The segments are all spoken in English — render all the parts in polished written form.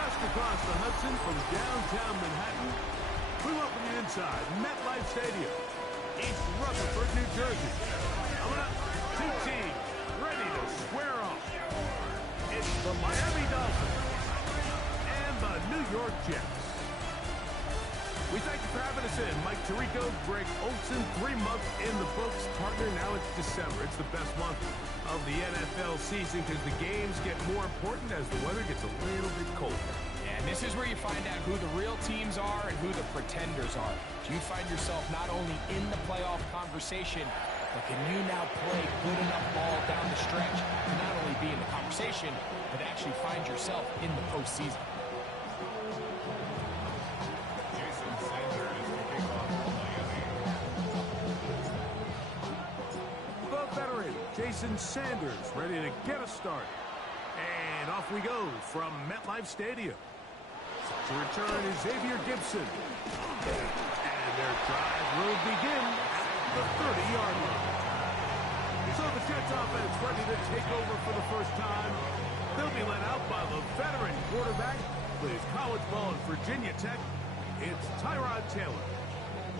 just across the Hudson from downtown Manhattan, we welcome you inside MetLife Stadium, East Rutherford, New Jersey. Coming up, two teams ready to square off. It's the Miami Dolphins and the New York Jets. We thank you for having us in. Mike Tirico, Greg Olson, 3 months in the books. Partner, now it's December. It's the best month of the NFL season because the games get more important as the weather gets a little bit colder. And this is where you find out who the real teams are and who the pretenders are. You find yourself not only in the playoff conversation, but can you now play good enough ball down the stretch to not only be in the conversation, but actually find yourself in the postseason. Jason Sanders ready to get us started. And off we go from MetLife Stadium. To return is Xavier Gibson. And their drive will begin at the 30-yard line. So the Jets offense ready to take over for the first time. They'll be led out by the veteran quarterback, plays college ball at Virginia Tech. It's Tyrod Taylor.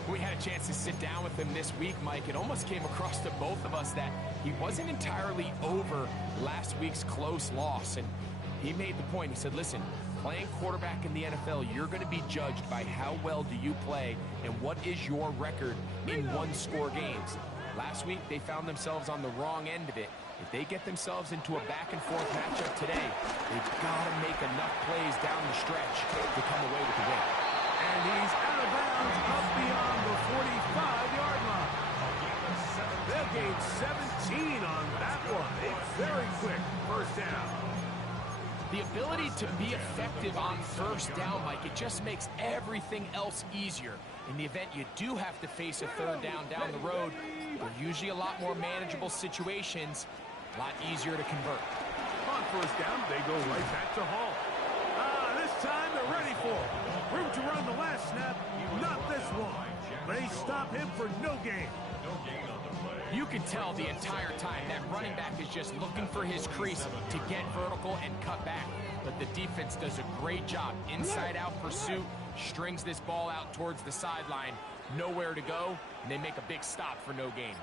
We had a chance to sit down with him this week, Mike. It almost came across to both of us that he wasn't entirely over last week's close loss. And he made the point. He said, listen, playing quarterback in the NFL, you're going to be judged by how well do you play and what is your record in one-score games. Last week, they found themselves on the wrong end of it. If they get themselves into a back-and-forth matchup today, they've got to make enough plays down the stretch to come away with the win. And he's out of bounds up beyond the 45-yard line. They'll gain 17 on that one. A very quick first down. The ability to be effective on first down, Mike, it just makes everything else easier. In the event you do have to face a third down the road, they're usually a lot more manageable situations, a lot easier to convert. On first down, they go right back to Hall. This time they're ready for it. Room to run the last snap, not this one. They stop him for no gain. You can tell the entire time that running back is just looking for his crease to get vertical and cut back. But the defense does a great job. Inside-out pursuit, strings this ball out towards the sideline. Nowhere to go, and they make a big stop for no gain.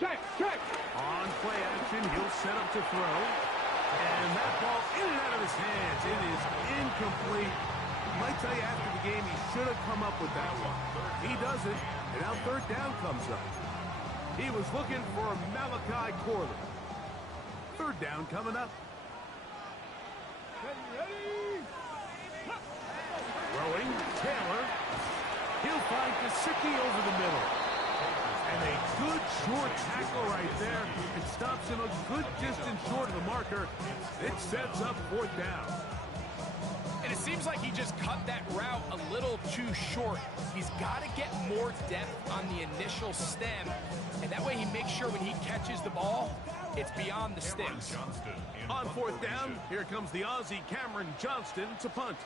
Check. On play action, he'll set up to throw. And that ball in and out of his hands. It is incomplete. Might tell you after the game he should have come up with that one. He doesn't, and now third down comes up. He was looking for Malachi Corley. Third down coming up. Ready? Throwing, Taylor. He'll find Gesicki over the middle. And a good short tackle right there. It stops him a good distance short of the marker. It sets up fourth down. And it seems like he just cut that route a little too short. He's got to get more depth on the initial stem. And that way he makes sure when he catches the ball, it's beyond the sticks. On fourth down, here comes the Aussie Cameron Johnston to punt.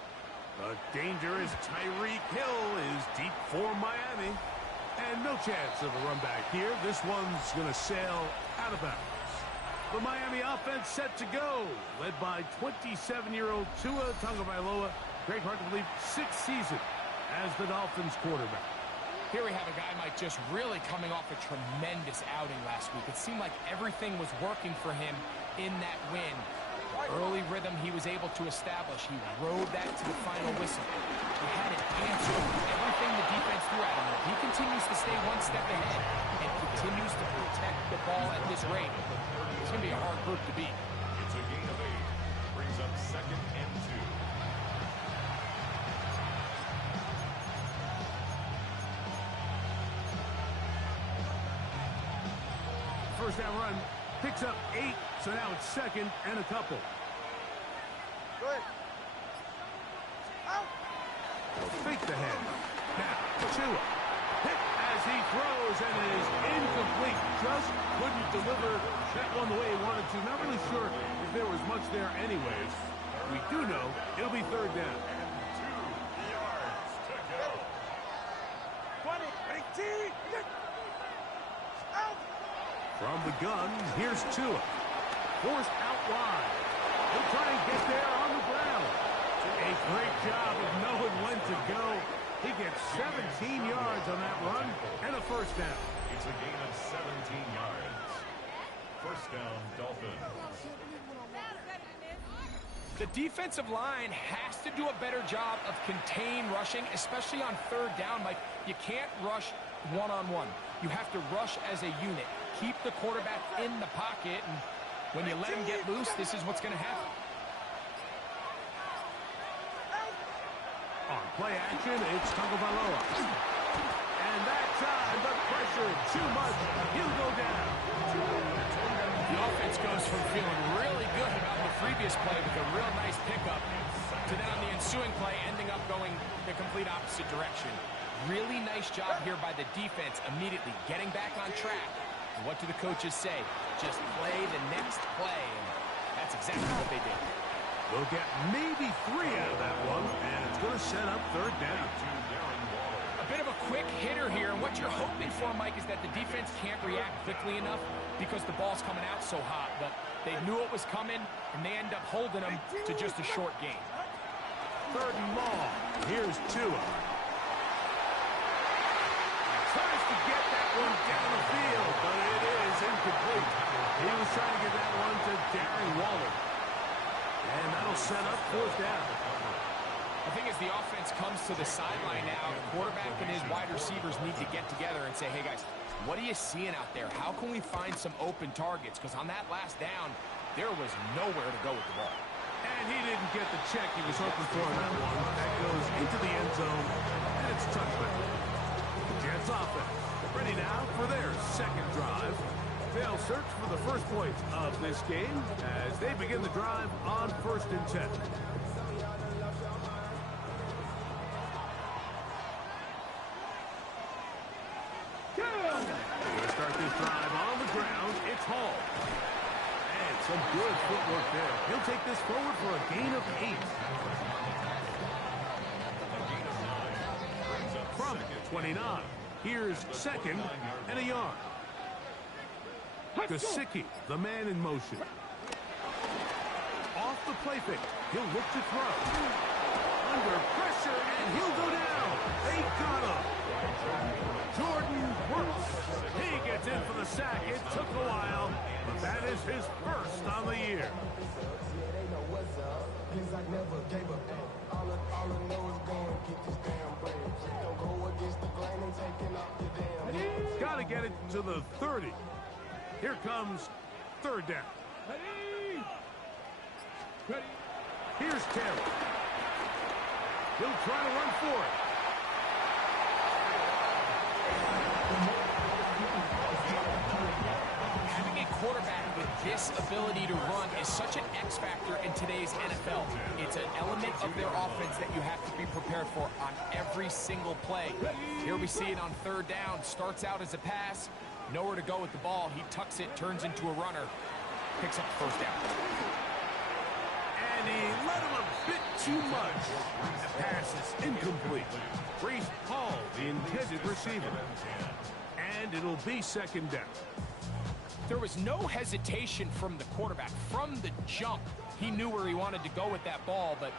The dangerous Tyreek Hill is deep for Miami. And no chance of a run back here. This one's going to sail out of bounds. The Miami offense set to go, led by 27-year-old Tua Tagovailoa. Greg, hard to believe, 6th season as the Dolphins quarterback. Here we have a guy, Mike, just really coming off a tremendous outing last week. It seemed like everything was working for him in that win. Early rhythm he was able to establish. He rode that to the final whistle. He had an answer to everything the defense threw at him. He continues to stay one step ahead and continues to protect the ball at this rate. It's going to be a hard group to beat. It's a gain of 8. Brings up 2nd and 2. First down run picks up 8, so now it's 2nd and a couple. Good. Out. Fake the head. Now, Tua. Hit as he throws, and it is incomplete. Just couldn't deliver that one the way he wanted to. Not really sure if there was much there anyways. We do know it'll be third down. 2 yards to go. 20, 18, out. From the gun, here's Tua. Forced out wide. He'll try and get there on the ground. A great job of knowing when to go. He gets 17 yards on that run and a first down. It's a gain of 17 yards. First down, Dolphins. The defensive line has to do a better job of contain rushing, especially on third down. Like, you can't rush one-on-one. You have to rush as a unit. Keep the quarterback in the pocket, and when you let him get loose, this is what's going to happen. On play action, it's Tagovailoa. And that time, the pressure too much. He'll go down. The offense goes from feeling really good about the previous play with a real nice pickup to then on the ensuing play ending up going the complete opposite direction. Really nice job here by the defense immediately getting back on track. And what do the coaches say? Just play the next play. And that's exactly what they did. We'll get maybe 3 out of that one, and it's going to set up third down. A bit of a quick hitter here, and what you're hoping for, Mike, is that the defense can't react quickly enough because the ball's coming out so hot. But they knew it was coming, and they end up holding them to just a short gain. Third and long. Here's Tua. Tries to get that one down the field, but it is incomplete. He was trying to get that one to Darren Waller. And that'll set up fourth down. I think as the offense comes to the sideline now, the quarterback and his wide receivers need to get together and say, hey, guys, what are you seeing out there? How can we find some open targets? Because on that last down, there was nowhere to go with the ball. And he didn't get the check he was hoping for on that one. That goes into the end zone, and it's a touchback. Jets offense ready now for their second drive. They'll search for the first point of this game as they begin the drive on 1st and 10. We'll start this drive on the ground. It's Hall. And some good footwork there. He'll take this forward for a gain of 8. From 29. Here's second and a yard. Gesicki, the man in motion. Off the play fake. He'll look to throw. Under pressure, and he'll go down. They got him. Jordan Brooks. He gets in for the sack. It took a while, but that is his first on the year. Got to get it to the 30. Here comes third down. Here's Taylor. He'll try to run for it. Having a quarterback with this ability to run is such an X factor in today's NFL. It's an element of their offense that you have to be prepared for on every single play. Here we see it on third down. Starts out as a pass. Nowhere to go with the ball. He tucks it, turns into a runner, picks up the first down. And he let him a bit too much. The pass is incomplete. Brees Hall, the intended receiver. And it'll be second down. There was no hesitation from the quarterback. From the jump, he knew where he wanted to go with that ball, but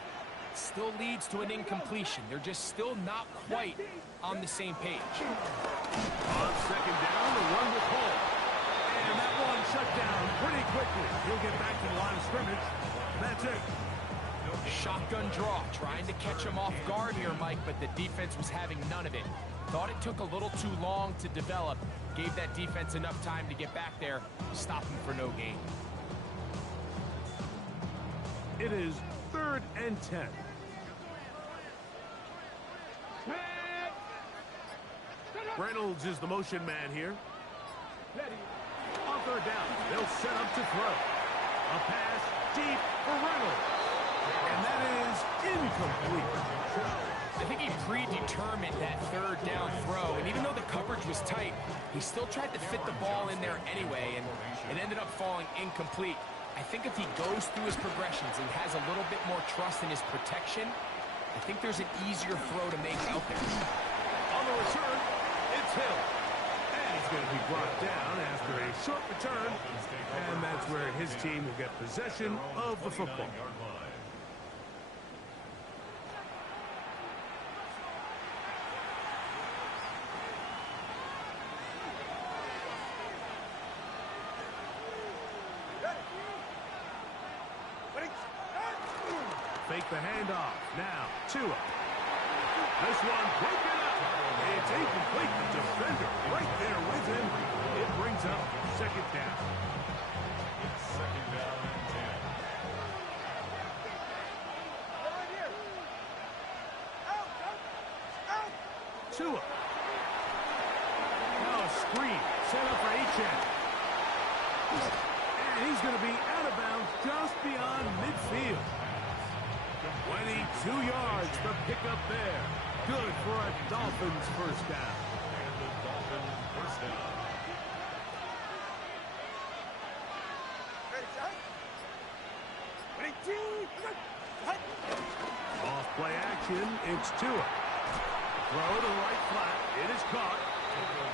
still leads to an incompletion. They're just still not quite on the same page. On second down, the run with Hall. And that one shut down pretty quickly. He'll get back to the line of scrimmage. That's it. Shotgun draw, trying to catch him off guard here, Mike, but the defense was having none of it. Thought it took a little too long to develop. Gave that defense enough time to get back there, stop him for no gain. It is 3rd and 10. Reynolds is the motion man here. On third down, they'll set up to throw. A pass deep for Reynolds. And that is incomplete. I think he predetermined that third down throw, and even though the coverage was tight, he still tried to fit the ball in there anyway, and it ended up falling incomplete. I think if he goes through his progressions and has a little bit more trust in his protection, I think there's an easier throw to make out there. On the return, it's Hill. And he's going to be brought down after a short return, and that's where his team will get possession of the football. fake the handoff. Now, Tua. This one broken up. It's incomplete. The defender right there with him. It brings up second down. It's second down and 10. Tua. Now a screen set up for Achane. And he's going to be out of bounds just beyond midfield. 22 yards to pick up there. Good for a Dolphins first down. And the Dolphins first down. Off play action, it's Tua. Throw to the right flat. It is caught.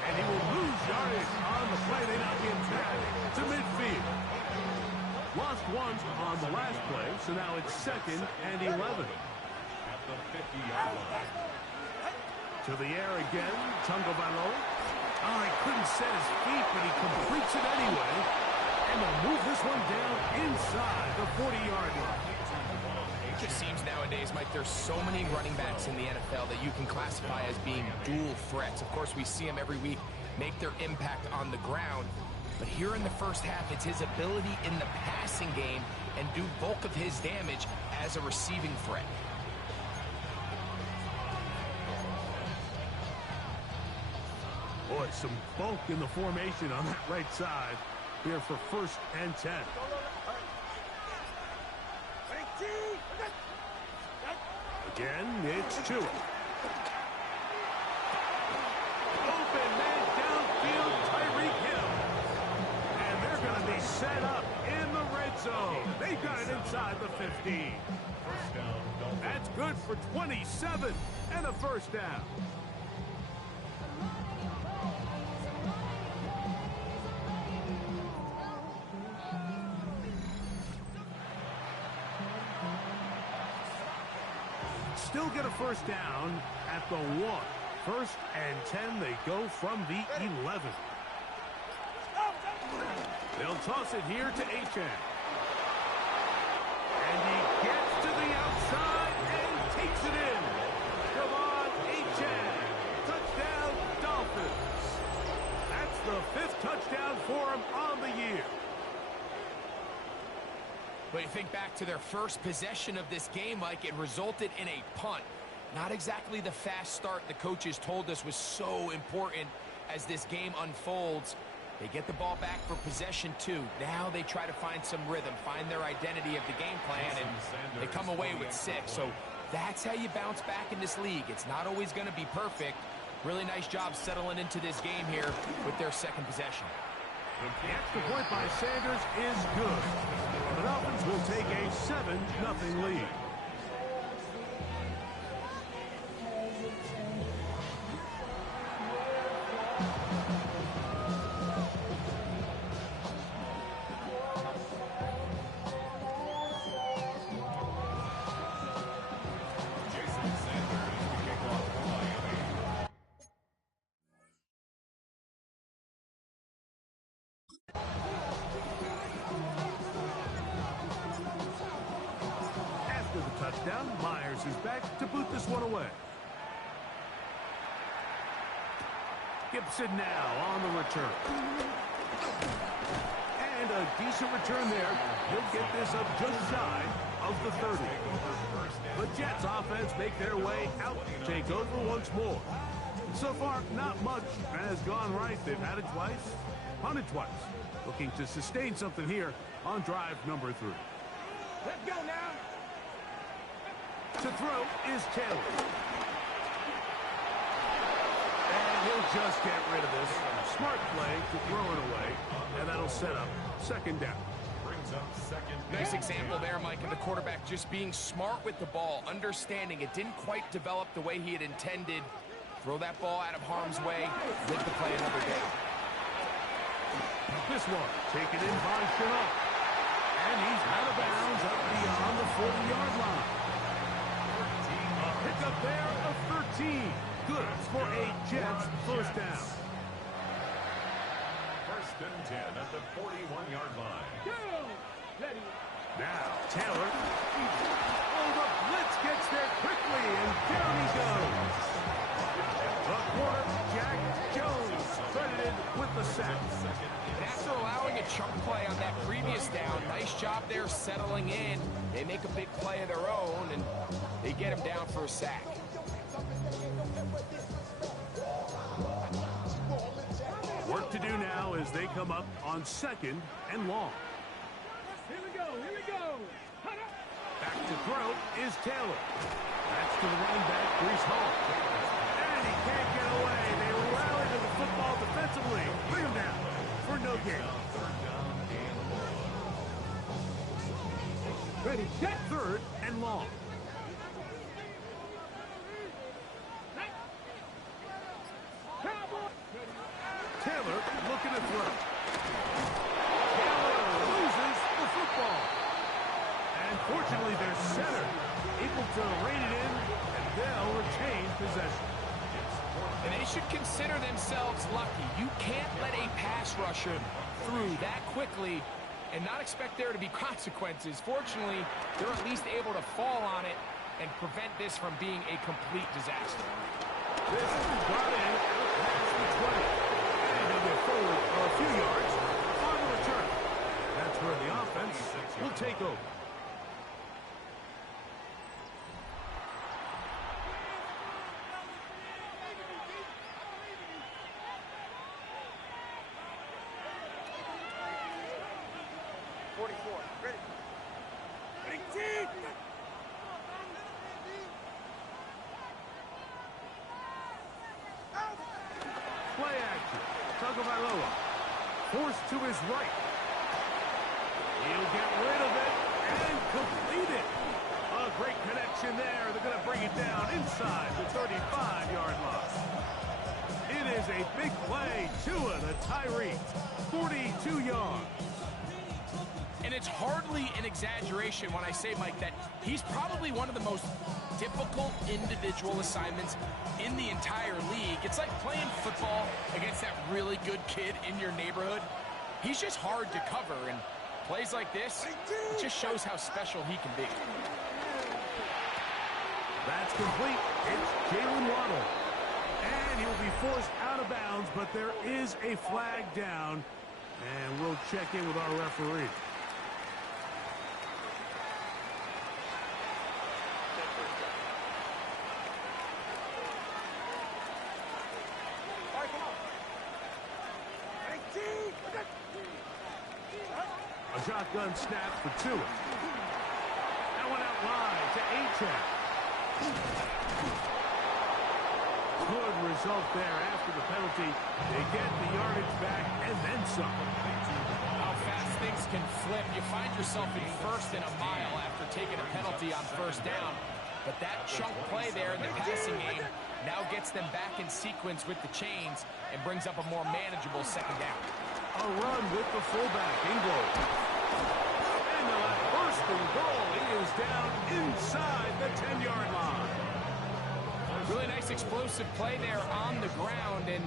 And he will lose yardage on the play. They knock him back to midfield. Lost once on the last play, so now it's second and 11. At the 50-yard line. To the air again, Tungavalo. Oh, he couldn't set his feet, but he completes it anyway. And they'll move this one down inside the 40-yard line. It just seems nowadays, Mike, there's so many running backs in the NFL that you can classify as being dual threats. Of course, we see them every week make their impact on the ground. But here in the first half, it's his ability in the passing game and do bulk of his damage as a receiving threat. Boy, some bulk in the formation on that right side here for first and 10. Again, it's Tua. Open man downfield, Tyreek Hill. And they're going to be set up in the red zone. They've got it inside the 15. First down, Dolphins. That's good for 27 and a first down. Still get a first down at the 1. First and 10, they go from the 11. They'll toss it here to Achane. And he gets to the outside and takes it in. Come on, Achane. Touchdown, Dolphins. That's the 5th touchdown for him on the year. But you think back to their first possession of this game, Mike, it resulted in a punt. Not exactly the fast start the coaches told us was so important as this game unfolds. They get the ball back for possession 2. Now they try to find some rhythm, find their identity of the game plan, and they come away with 6. So that's how you bounce back in this league. It's not always going to be perfect. Really nice job settling into this game here with their second possession. The extra point by Sanders is good. The Dolphins will take a 7-0 lead. Touchdown. Myers is back to boot this one away. Gibson now on the return. And a decent return there. He'll get this up just shy of the 30. The Jets offense make their way out, take over once more. So far, not much has gone right. They've had it twice, punted twice. Looking to sustain something here on drive number 3. Let's go now. To throw is Taylor. And he'll just get rid of this. Smart play to throw it away. And that'll set up second down. Brings up second. Nice example there, Mike, of the quarterback just being smart with the ball, understanding it didn't quite develop the way he had intended. Throw that ball out of harm's way, live the play another day. This one taken in by Chenault. And he's out of bounds up beyond the 40-yard line. Pick up there of 13. Good for a Jets first down. First and 10 at the 41-yard line. Now Taylor. Oh, the blitz gets there quickly, and down he goes. The corner, Jack Jones, credited with the sack. And after allowing a chunk play on that previous down, nice job there settling in. They make a big play of their own, and they get him down for a sack. Work to do now as they come up on 2nd and long. Here we go, here we go. Back to throw is Taylor. That's to the running back, Brees Hall. And he can't get away. They rally to the football defensively. Bring him down for no gain. Ready, set. 3rd and long. Cowboy. Taylor looking to throw. Taylor loses the football. And fortunately, their center able to rein it in, and they'll retain possession. And they should consider themselves lucky. You can't let a pass rusher through that quickly and not expect there to be consequences. Fortunately, they're at least able to fall on it and prevent this from being a complete disaster. This is brought in out past the 20. And he'll get forward a few yards on the return. That's where the offense will take over. Play action. Tagovailoa forced to his right. He'll get rid of it and complete it. A great connection there. They're going to bring it down inside the 35-yard line. It is a big play. Tua to Tyreek. 42 yards. And it's hardly an exaggeration when I say, Mike, that he's probably one of the most difficult individual assignments in the entire league. It's like playing football against that really good kid in your neighborhood. He's just hard to cover, and plays like this, it just shows how special he can be. That's complete. It's Jalen Waddle. And he'll be forced out of bounds, but there is a flag down. And we'll check in with our referee. A shotgun snap for Tua. That one out wide to Achane. Good result there after the penalty. They get the yardage back and then some. How fast things can flip. You find yourself in 1st and a mile after taking a penalty on 1st down. But that chunk play there in the passing game now gets them back in sequence with the chains and brings up a more manageable 2nd down. A run with the fullback, Ingold. And the first and goal. He is down inside the 10-yard line. Really nice explosive play there on the ground. And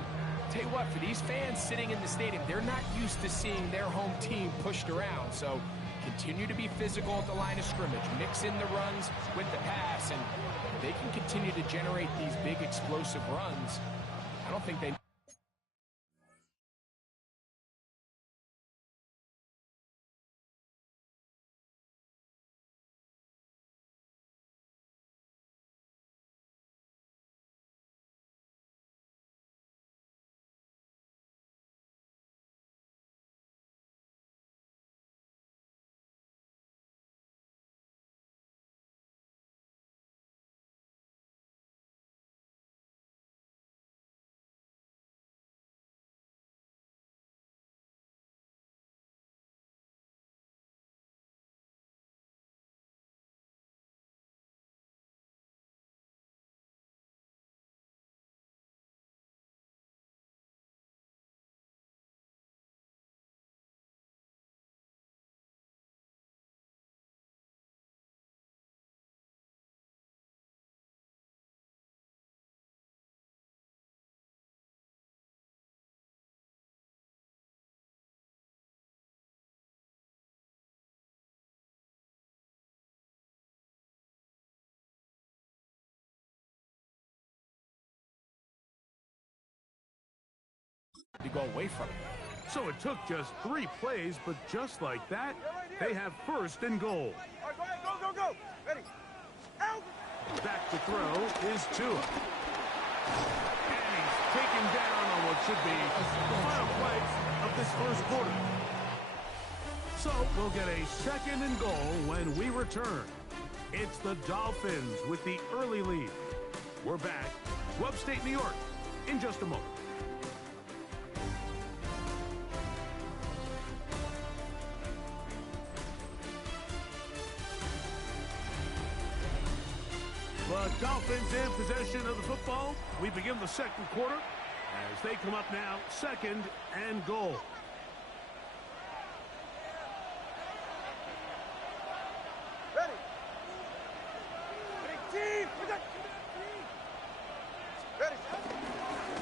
tell you what, for these fans sitting in the stadium, they're not used to seeing their home team pushed around. So continue to be physical at the line of scrimmage. Mix in the runs with the pass, and they can continue to generate these big explosive runs. I don't think they to go away from it. So it took just 3 plays, but just like that, they have first and goal. All right, go, go, go, go. Ready. Out. Back to throw is Tua. And he's taken down on what should be the final play of this first quarter. So we'll get a second and goal when we return. It's the Dolphins with the early lead. We're back to upstate New York in just a moment. The Dolphins in possession of the football. We begin the second quarter as they come up now, second and goal. Ready. Ready, team. Ready.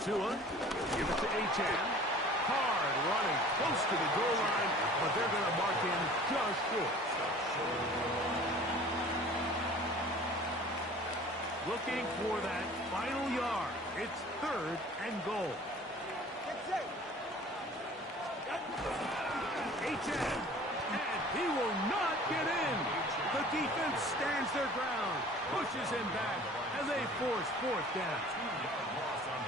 Tua, give it to Achan. Hard running, close to the goal line, but they're going to mark him just short. Looking for that final yard. It's third and goal. Get set. Achan, and he will not get in. The defense stands their ground, pushes him back, and they force fourth down.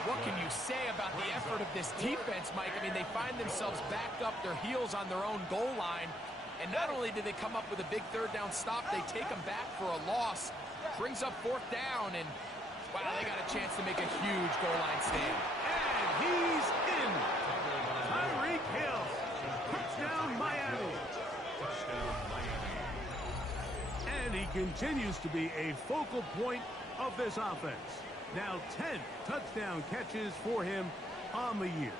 What can you say about the effort of this defense, Mike? I mean, they find themselves backed up their heels on their own goal line, and not only did they come up with a big third down stop, they take them back for a loss. Brings up fourth down, and wow, they got a chance to make a huge goal line stand. And he's in. Tyreek Hill. Touchdown, Miami. And he continues to be a focal point of this offense. Now 10 touchdown catches for him on the year.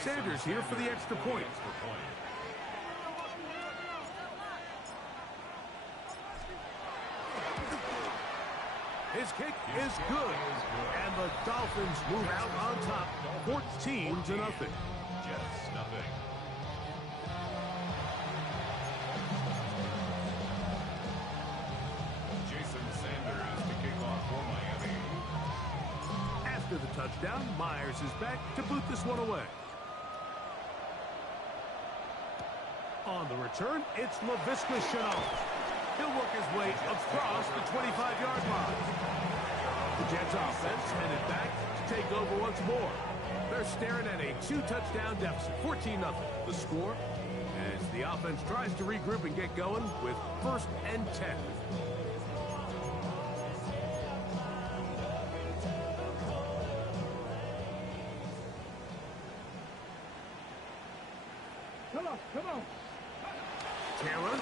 Sanders here for the extra point. His kick is good. And the Dolphins move out on top, 14-0. Jets, nothing. Jason Sanders to kick off for Miami. After the touchdown, Myers is back to boot this one away. On the return, it's Laviska Shenault. He'll work his way across the 25-yard line. The Jets offense headed back to take over once more. They're staring at a 2-touchdown deficit, 14-0. The score as the offense tries to regroup and get going with first and 10. Come on, come on. Taylor. That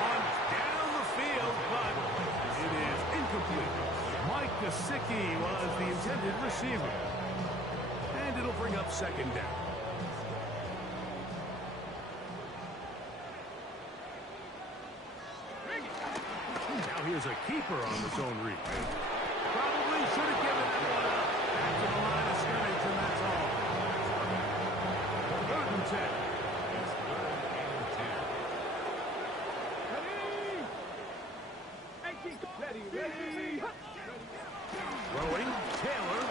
one down the field, but it is incomplete. Mike Gesicki was the intended receiver. And it'll bring up second down. Now here's a keeper on the zone read. Probably should have given that one up. Back to the line of scrimmage, and that's all. 3rd and 10. Ready, ready. Throwing, Taylor.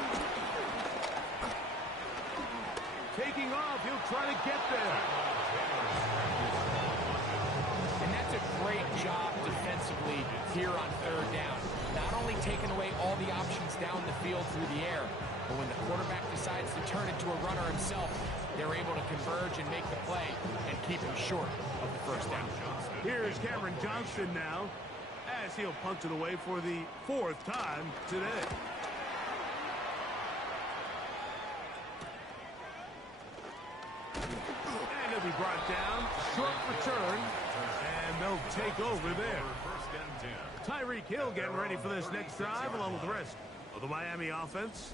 Taking off, he'll try to get there. And that's a great job defensively here on 3rd down. Not only taking away all the options down the field through the air, but when the quarterback decides to turn into a runner himself, they're able to converge and make the play and keep him short of the 1st down. Here's Cameron Johnston now, as he'll punt it away for the 4th time today. And he'll be brought down, short return, and they'll take over there. Tyreek Hill getting ready for this next drive along with the rest of the Miami offense.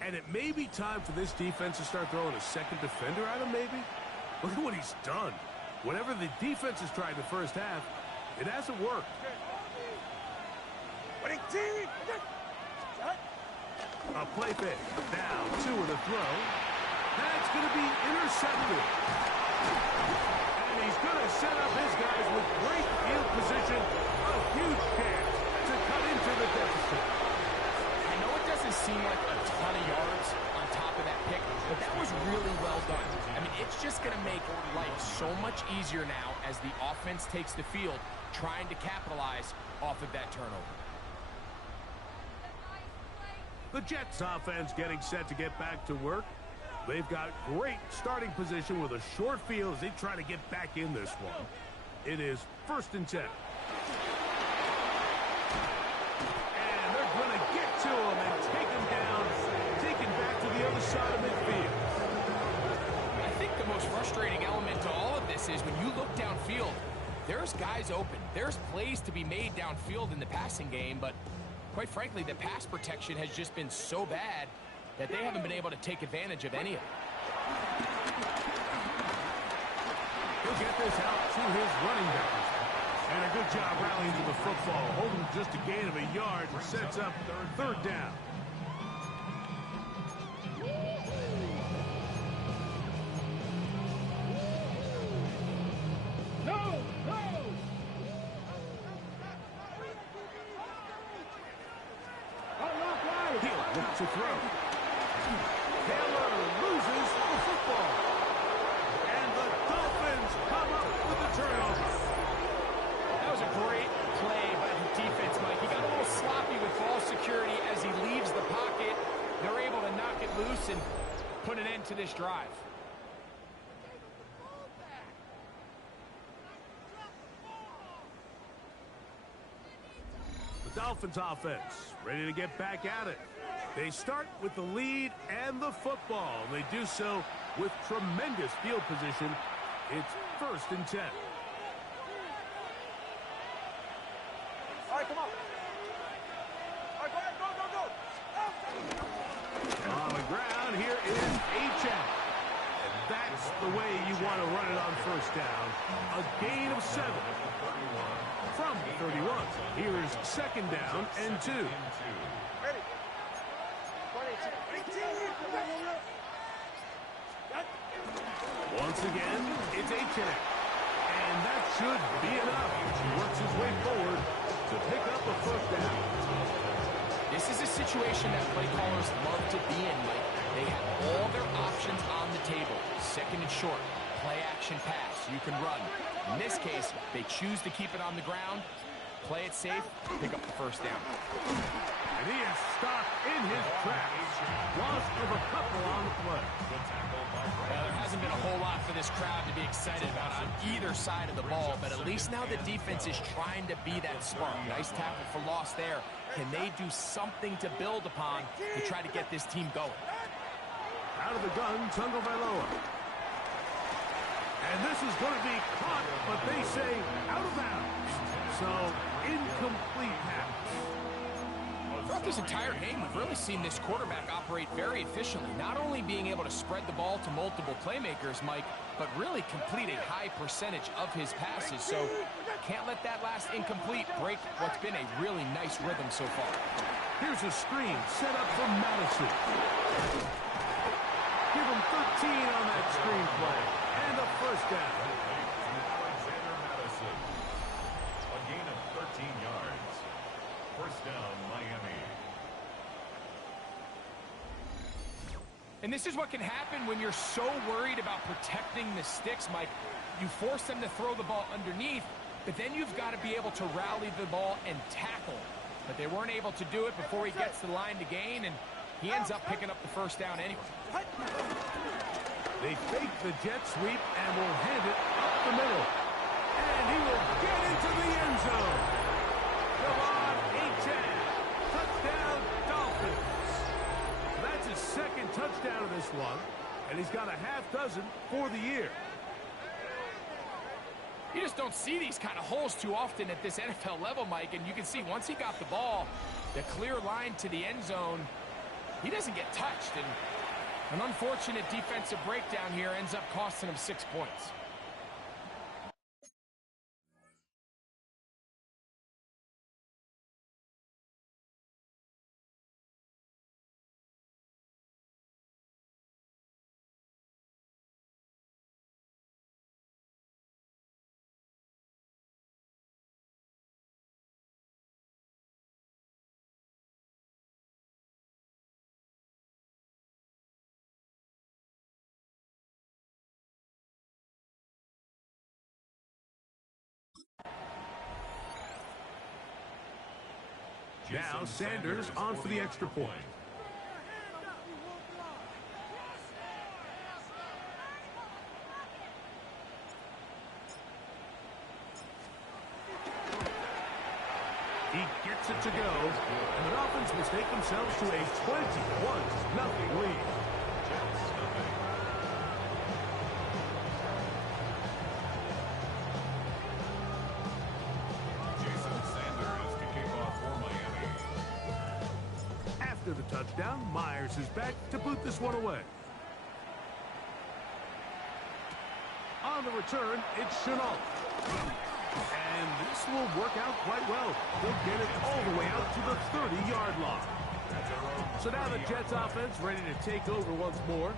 And it may be time for this defense to start throwing a second defender at him, maybe? Look at what he's done. Whatever the defense has tried the first half, it hasn't worked. Winning team. A play fake. Down, 2 with a throw. That's going to be intercepted. And he's going to set up his guys with great field position. A huge chance to cut into the deficit. I know it doesn't seem like a ton of yards on top of that pick, but that was really well done. I mean, it's just going to make life so much easier now as the offense takes the field, trying to capitalize off of that turnover. The Jets offense getting set to get back to work. They've got great starting position with a short field as they try to get back in this one. It is 1st and 10. And they're going to get to him and take him down, take him back to the other side of midfield. I think the most frustrating element to all of this is when you look downfield, there's guys open. There's plays to be made downfield in the passing game, but quite frankly, the pass protection has just been so bad that they haven't been able to take advantage of any of it. He'll get this out to his running backs. And a good job rallying to the football, holding just a gain of a yard and sets up 3rd down. He'll look to throw. Taylor loses the football. And the Dolphins come up with the turnover. That was a great play by the defense, Mike. He got a little sloppy with ball security as he leaves the pocket. They're able to knock it loose and put an end to this drive. The Dolphins offense ready to get back at it. They start with the lead and the football. They do so with tremendous field position. It's 1st and 10. All right, come on. All right, go ahead, go. On the ground, here is H.M. And that's the way you want to run it on 1st down. A gain of 7. From 31. Here is 2nd down and 2. Ready. Once again, it's H.M. And that should be enough. He works his way forward to pick up a 1st down. This is a situation that play callers love to be in, Mike. They have all their options on the table. 2nd and short, play action pass. You can run. In this case, they choose to keep it on the ground, play it safe, pick up the 1st down. And he is stopped in his tracks. Loss of a couple on the play. Well, there hasn't been a whole lot for this crowd to be excited about on either side of the ball, but at least now the defense is trying to be that spark. Nice tackle for loss there. Can they do something to build upon to try to get this team going? Out of the gun, Tungo Vailoa. And this is going to be caught, but they say out of bounds. So, incomplete pass. Throughout this entire game, we've really seen this quarterback operate very efficiently, not only being able to spread the ball to multiple playmakers, Mike, but really complete a high percentage of his passes. So can't let that last incomplete break what's been a really nice rhythm so far. Here's a screen set up for Madison. Give him 13 on that screen play. And a 1st down. Alexander Madison. A gain of 13 yards. 1st down, Miami. And this is what can happen when you're so worried about protecting the sticks, Mike. You force them to throw the ball underneath, but then you've got to be able to rally the ball and tackle. But they weren't able to do it before he gets to the line to gain, and he ends up picking up the 1st down anyway. They fake the jet sweep and will hand it up the middle. And he will get into the end zone. Come on, H.M. Touchdown, Dolphins. That's his 2nd touchdown of this one, and he's got a half dozen for the year. You just don't see these kind of holes too often at this NFL level, Mike, and you can see once he got the ball, the clear line to the end zone, he doesn't get touched, and An unfortunate defensive breakdown here ends up costing him 6 points. Now Sanders on for the extra point. He gets it to go, and the Dolphins mistake themselves to a 21-0 lead. After the touchdown, Myers is back to boot this one away. On the return, it's Chenault. And this will work out quite well. They'll get it all the way out to the 30-yard line. So now the Jets offense ready to take over once more.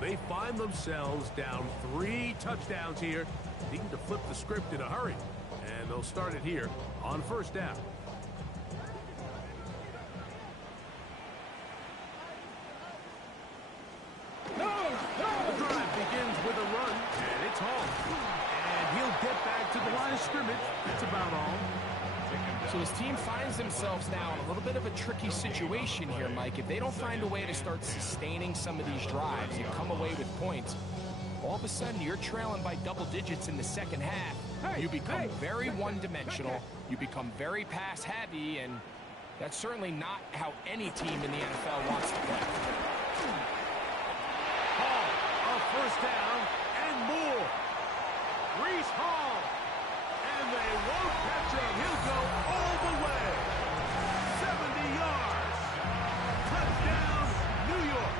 They find themselves down 3 touchdowns here, needing to flip the script in a hurry. And they'll start it here on first down. The drive begins with a run, and it's home. And he'll get back to the line of scrimmage. That's about all. So his team finds themselves now in a little bit of a tricky situation here, Mike. If they don't find a way to start sustaining some of these drives and come away with points, all of a sudden you're trailing by double digits in the second half. You become very one-dimensional. You become very pass-heavy, and that's certainly not how any team in the NFL wants to play. Hall, a first down and more. Reese Hall, and they won't catch him. He'll go all the way. 70 yards. Touchdown, New York.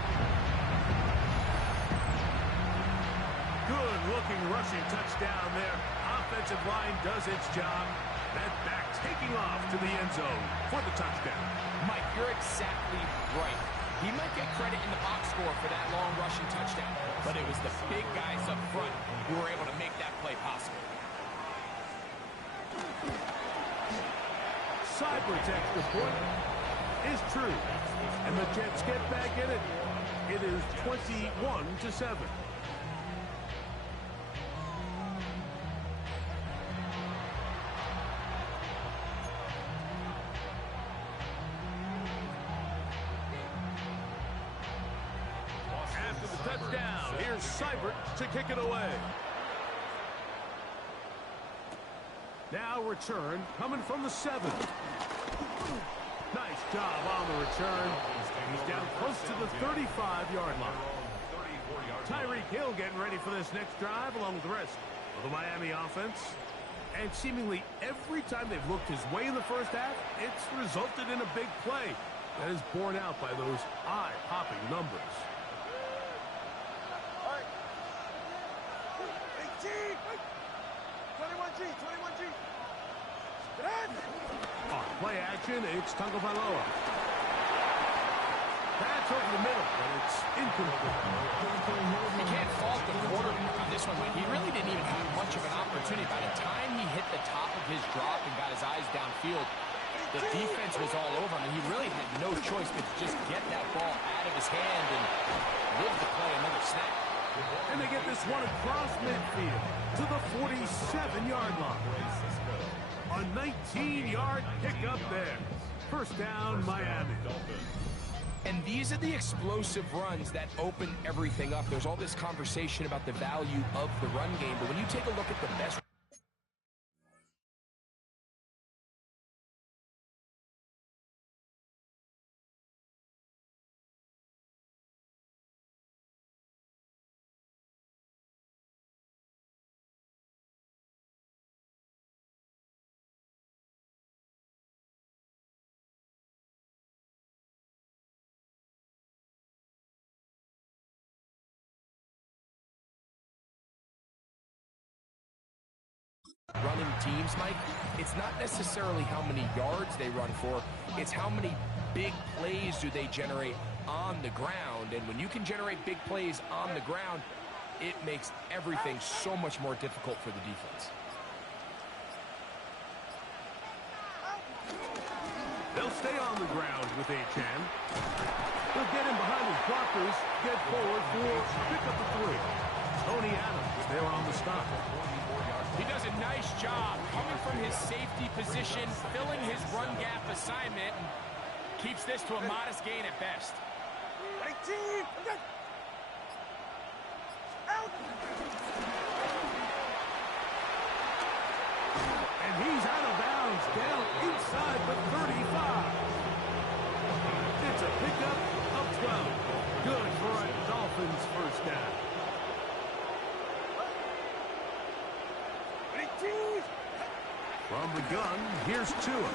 Good-looking rushing touchdown there. Offensive line does its job. That back taking off to the end zone for the touchdown. Mike, you're exactly right. He might get credit in the box score for that long rushing touchdown, but it was the big guys up front who were able to make that play possible. Seibert's extra point is true, and the Jets get back in it. It is 21-7. After the touchdown, here's Seibert to kick it away. Now return coming from the 7. Nice job on the return. He's down close to the 35-yard line. Tyreek Hill getting ready for this next drive along with the rest of the Miami offense. And seemingly every time they've looked his way in the first half, it's resulted in a big play that is borne out by those eye-popping numbers. All right. 18. 21G. 21G. On play action, it's Tagovailoa. That's over the middle, but it's incomplete. You can't fault the quarterback on this one, but he really didn't even have much of an opportunity. By the time he hit the top of his drop and got his eyes downfield, the defense was all over him, and he really had no choice but to just get that ball out of his hand and live to play another snap. And they get this one across midfield to the 47-yard line. A 19-yard pickup there. First down, Miami. And these are the explosive runs that open everything up. There's all this conversation about the value of the run game, but when you take a look at the best running teams, Mike, it's not necessarily how many yards they run for, it's how many big plays do they generate on the ground. And when you can generate big plays on the ground, it makes everything so much more difficult for the defense. They'll stay on the ground with Achane. They'll get him behind his blockers, get forward for pick up the 3. Tony Adams there on the stop. He does a nice job coming from his safety position, filling his run gap assignment, and keeps this to a modest gain at best. And he's out of bounds, down inside the 35. It's a pickup of 12. Good for a Dolphins first down. From the gun, here's Tua. A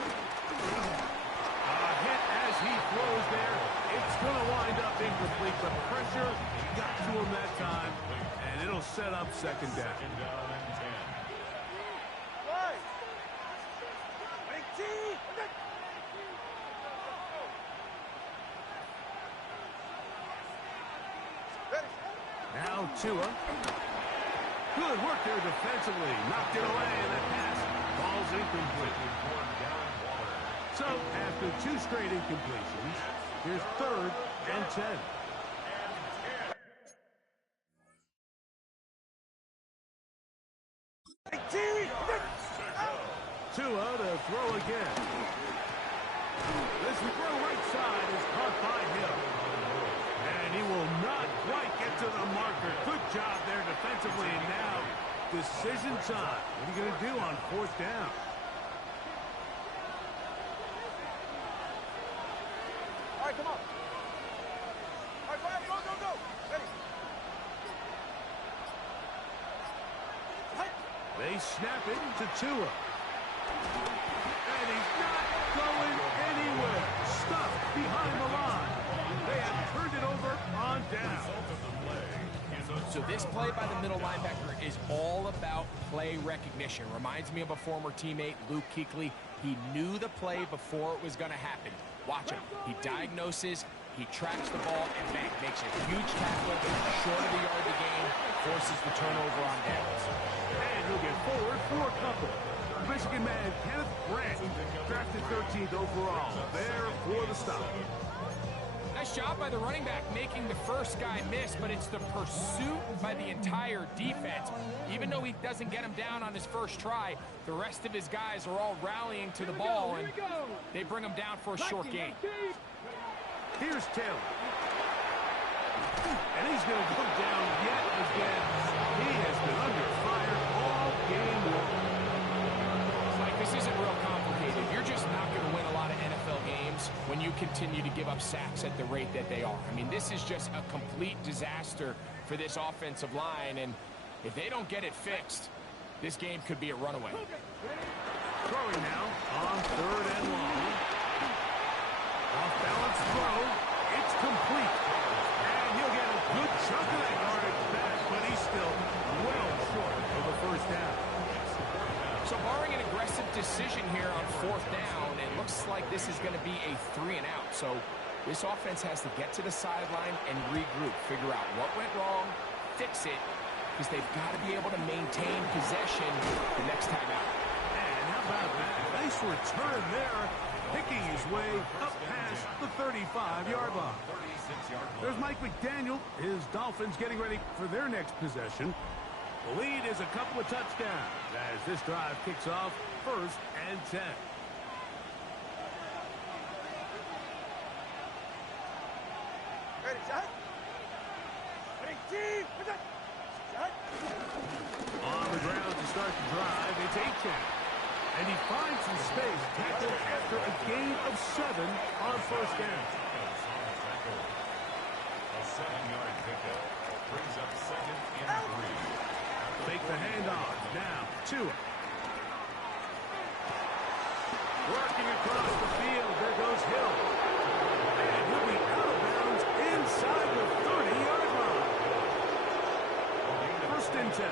hit as he throws there. It's going to wind up incomplete. The pressure got to him that time, and it'll set up second down. Second down and 10. Now Tua. Good work there defensively. Knocked it away, and that pass falls incomplete. So after 2 straight incompletions, here's 3rd and 10. Tua to throw again. This throw right side is caught by Hill. And he will not quite get to the marker. Good job there defensively. And now, decision time. What are you going to do on 4th down? All right, come on. All right, go, go, go. Ready. They snap it to Tua. And he's not going anywhere. Stuffed behind the line. They have turned it over on down. So this play by the middle linebacker is all about play recognition. Reminds me of a former teammate, Luke Kuechly. He knew the play before it was going to happen. Watch him. He diagnoses, he tracks the ball, and bang, makes a huge tackle, short of the yard to gain, forces the turnover on downs. And he'll get forward for a couple. Michigan man Kenneth Grant, drafted 13th overall, there for the stop. Nice job by the running back making the first guy miss, but it's the pursuit by the entire defense. Even though he doesn't get him down on his first try, the rest of his guys are all rallying to the ball, and they bring him down for a short gain. Here's Taylor. And he's going to go down yet again. He has been under fire all game long. Like, this isn't real complicated. You're just not going to win a lot of NFL games when you continue to give up sacks at the rate that they are. I mean, this is just a complete disaster for this offensive line, and if they don't get it fixed, this game could be a runaway. Throwing now on 3rd and long. Off balance throw. It's complete. And he'll get a good chunk of that yardage back, but he's still well short of the first down. So barring an aggressive decision here on 4th down, it looks like this is going to be a 3 and out. So this offense has to get to the sideline and regroup, figure out what went wrong, fix it, because they've got to be able to maintain possession the next time out. And how about that? Nice return there, picking his way up past the 35-yard line. There's Mike McDaniel. His Dolphins getting ready for their next possession. The lead is a couple of touchdowns as this drive kicks off 1st and 10. Ready, shot. Ready, team. Shot. On the ground to start the drive, it's Achane. And he finds some space, tackled after a gain of 7 on 1st down. A 7-yard pickup brings up 2nd and 3. Fake the handoff. Now, Tua. Working across the field. There goes Hill. And he'll be out of bounds inside the 30-yard line. 1st and 10.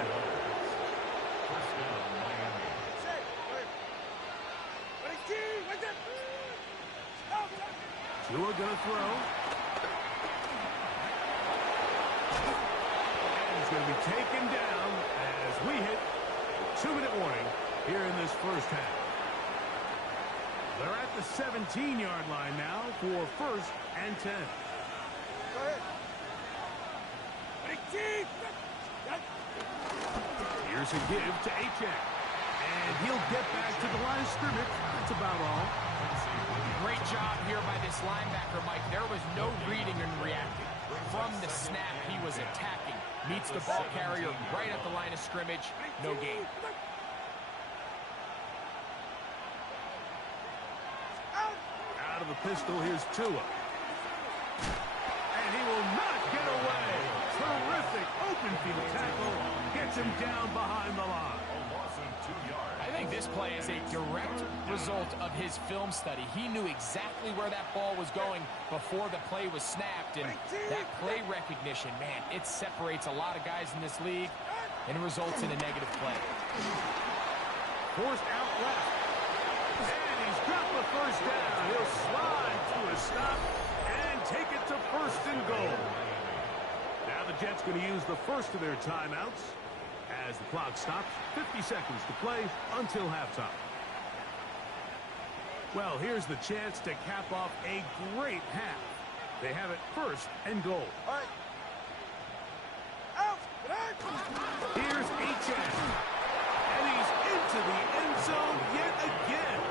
First down, Miami. Tua gonna throw. And he's gonna be taken down as we hit 2-minute warning here in this first half. They're at the 17-yard line now for 1st and 10. Go ahead. Here's a give to Achek. And he'll get back to the line of scrimmage. That's about all. Great job here by this linebacker, Mike. There was no reading and reacting. From the snap, he was attacking. Meets the ball carrier right at the line of scrimmage. No gain. Out of the pistol, here's Tua. And he will not get away. Terrific open field tackle. Gets him down behind the line. I think this play is a direct result of his film study. He knew exactly where that ball was going before the play was snapped. And that play recognition, man, it separates a lot of guys in this league and it results in a negative play. Forced out left. And he's got the first down. He'll slide to a stop and take it to 1st and goal. Now the Jets going to use the first of their timeouts as the clock stops. 50 seconds to play until halftime. Well, here's the chance to cap off a great half. They have it 1st and goal. All right. Out. Here's Achek. And he's into the end zone yet again.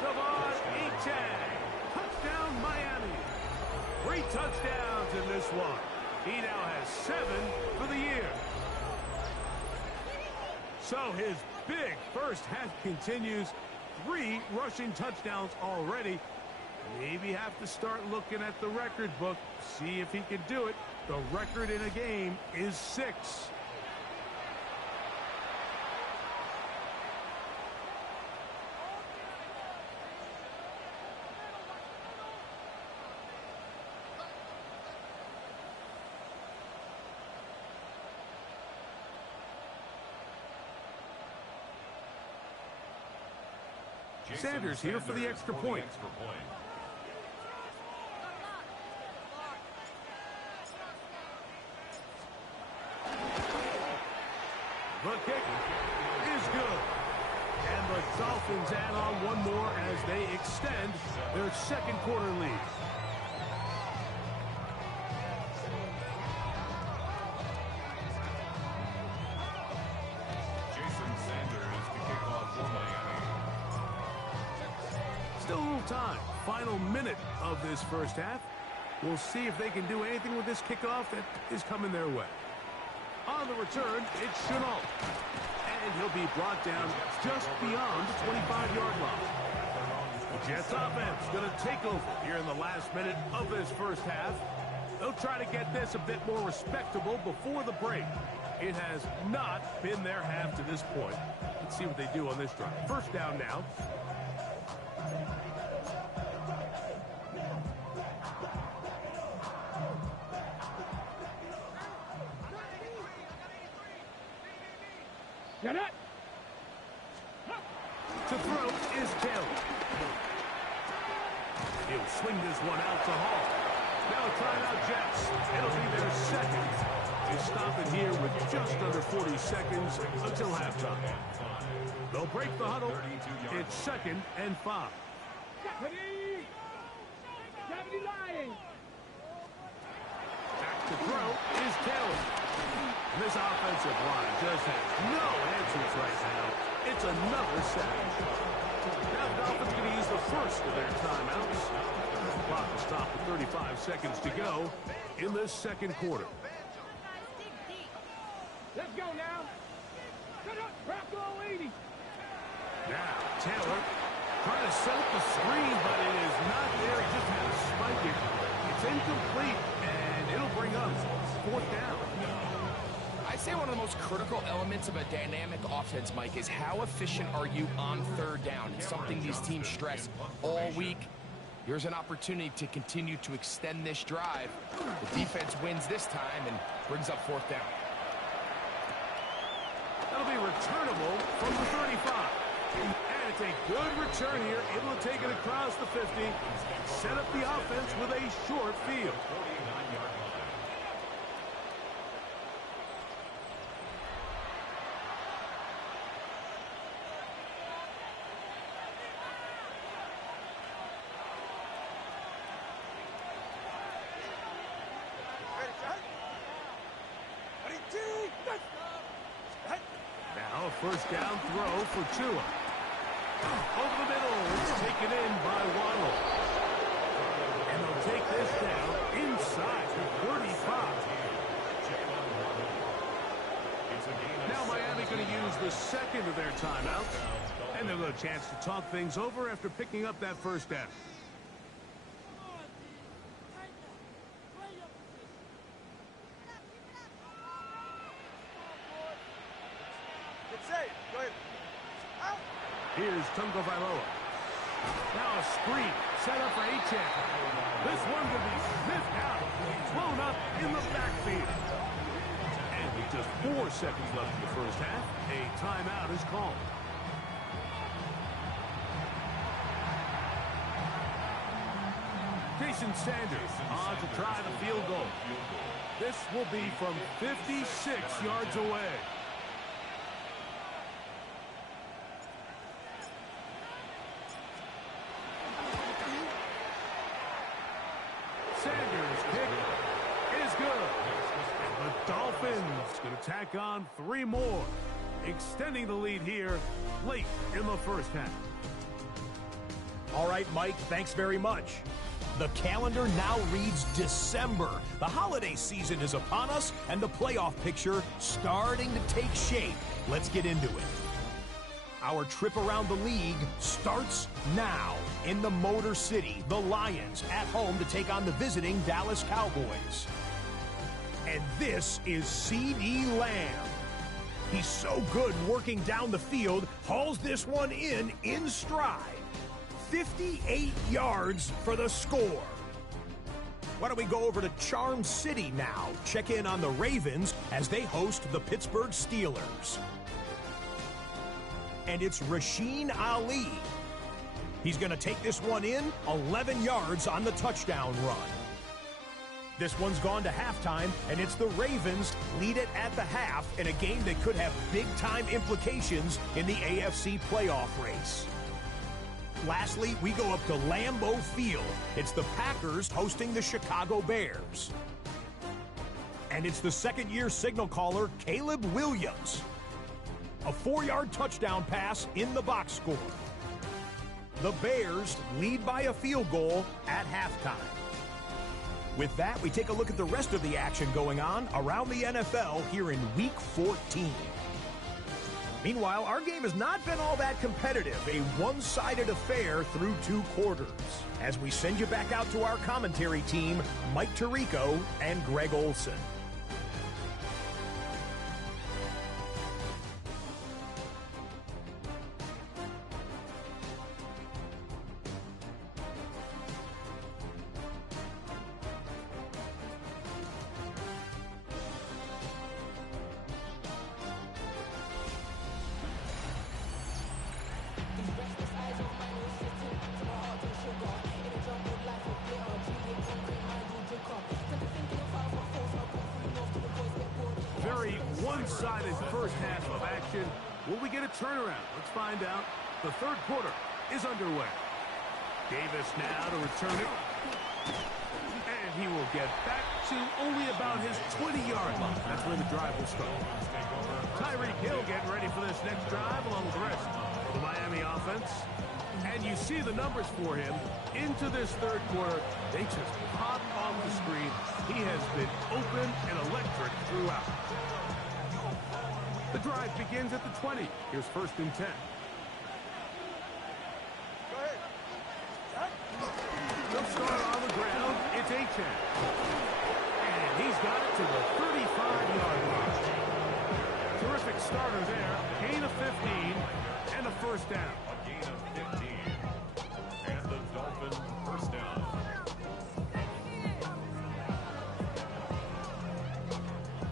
Come on, Achek. Touchdown, Miami. 3 touchdowns in this one. He now has 7 for the year. So his big first half continues. 3 rushing touchdowns already. Maybe have to start looking at the record book. See if he can do it. The record in a game is 6. Sanders here for the extra point. The kick is good. And the Dolphins add on one more as they extend their 2nd quarter lead. Still a little time. Final minute of this first half. We'll see if they can do anything with this kickoff that is coming their way. On the return, it's Chenault. And he'll be brought down just beyond the 25-yard line. The Jets offense going to take over here in the last minute of this first half. They'll try to get this a bit more respectable before the break. It has not been their half to this point. Let's see what they do on this drive. First down now. Get it! To throw is Taylor. He'll swing this one out to Hall. Now timeout Jets. It'll be their 2nd. They stop it here with just under 40 seconds until halftime. They'll break the huddle. It's 2nd and 5. Deputy! Deputy lying! Back to throw is Taylor. And this offensive line just has no answers right now. It's another sack. Now the Dolphins going to use the first of their timeouts. The clock will stop with 35 seconds to go in this 2nd quarter. Let's go now! Shut up! Crack all 80! Now Taylor trying to set up the screen, but it is not there. He just had to spike it. It's incomplete, and it'll bring up 4th down. I'd say one of the most critical elements of a dynamic offense, Mike, is how efficient are you on 3rd down? It's something these teams stress all week. Here's an opportunity to continue to extend this drive. The defense wins this time and brings up 4th down. That'll be returnable from the 35. And it's a good return here, able to take it across the 50, set up the offense with a short field. 49-yard line. Now a first down throw for Tua. Over the middle, it's taken in by Waddle. And they'll take this down inside the 35. Now Miami going to use the second of their timeouts. And they'll get a chance to talk things over after picking up that first down. Here's Tungo Vailoa. Now a screen set up for A-Chan. This one will be sniffed out, thrown up in the backfield. And with just 4 seconds left in the first half, a timeout is called. Jason Sanders on to try the field goal. This will be from 56 yards away. Sanders' kick is good. And the Dolphins going to tack on 3 more, extending the lead here late in the first half. All right, Mike, thanks very much. The calendar now reads December. The holiday season is upon us, and the playoff picture starting to take shape. Let's get into it. Our trip around the league starts now. In the Motor City, the Lions at home to take on the visiting Dallas Cowboys. And this is C.D. Lamb. He's so good working down the field, hauls this one in stride. 58 yards for the score. Why don't we go over to Charm City now? Check in on the Ravens as they host the Pittsburgh Steelers. And it's Rasheen Ali. He's going to take this one in, 11 yards on the touchdown run. This one's gone to halftime, and it's the Ravens lead it at the half in a game that could have big-time implications in the AFC playoff race. Lastly, we go up to Lambeau Field. It's the Packers hosting the Chicago Bears. And it's the second-year signal caller, Caleb Williams. A 4-yard touchdown pass in the box score. The Bears lead by a field goal at halftime. With that, we take a look at the rest of the action going on around the NFL here in Week 14. Meanwhile, our game has not been all that competitive, a one-sided affair through 2 quarters. As we send you back out to our commentary team, Mike Tirico and Greg Olson. Very one-sided first half of action. Will we get a turnaround? Let's find out. The third quarter is underway. Davis now to return it. And he will get back to only about his 20-yard line. That's where the drive will start. Tyreek Hill getting ready for this next drive along with the rest of the Miami offense. And you see the numbers for him into this third quarter. They just pop off the screen. He has been open and electric throughout. The drive begins at the 20. Here's 1st and 10. They'll start on the ground. It's A-Chan. And he's got it to the 35-yard line. Terrific starter there. Gain of 15 and a first down. A gain of 15. And the Dolphins first down.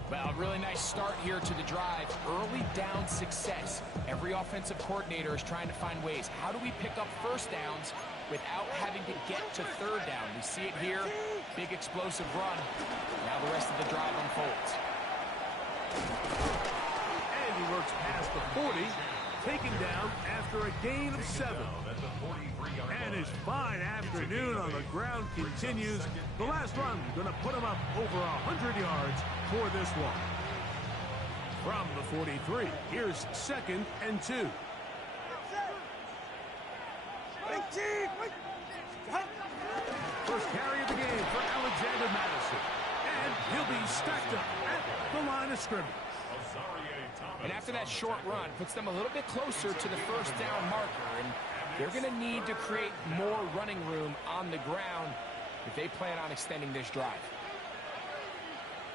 Well, really nice nice start here to the drive. Early down success. Every offensive coordinator is trying to find ways. How do we pick up first downs without having to get to third down? We see it here. Big explosive run. Now the rest of the drive unfolds. And he works past the 40, taken down after a gain of 7. And his fine afternoon on the ground continues. The last run going to put him up over 100 yards for this one. From the 43, here's 2nd and 2. First carry of the game for Alexander Madison. And he'll be stacked up at the line of scrimmage. And after that short run, puts them a little bit closer to the first down marker. And they're going to need to create more running room on the ground if they plan on extending this drive.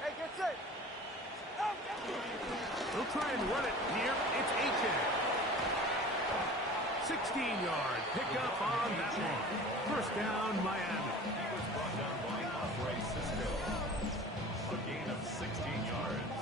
Hey, get set. They'll try and run it here. It's H.A. 16-yard pickup on that one. First down, Miami. He was brought down by Andre Cisco. A gain of 16 yards.